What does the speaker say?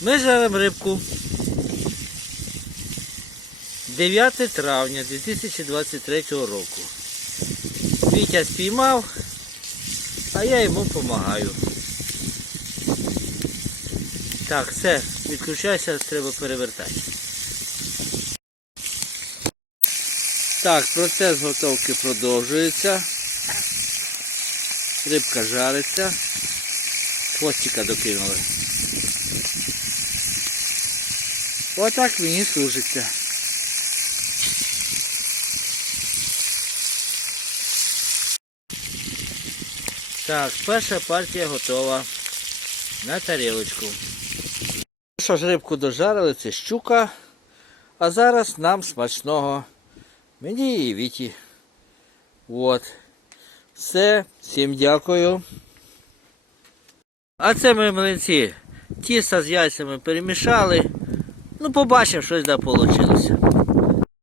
Ми жаримо рибку. 9 травня 2023 року. Вітя спіймав, а я йому допомагаю. Так, все, відключайся, треба перевертати. Так, процес готовки продовжується. Рибка жариться. Хвостика докинули. Отак мені служиться. Так, перша партія готова. На тарілочку. Що ж рибку дожарили, це щука. А зараз нам смачного. Мені і Віті. От. Все, всім дякую. А це ми млинці. Тісто з яйцями перемішали. Ну, побачив, щось да вийшло.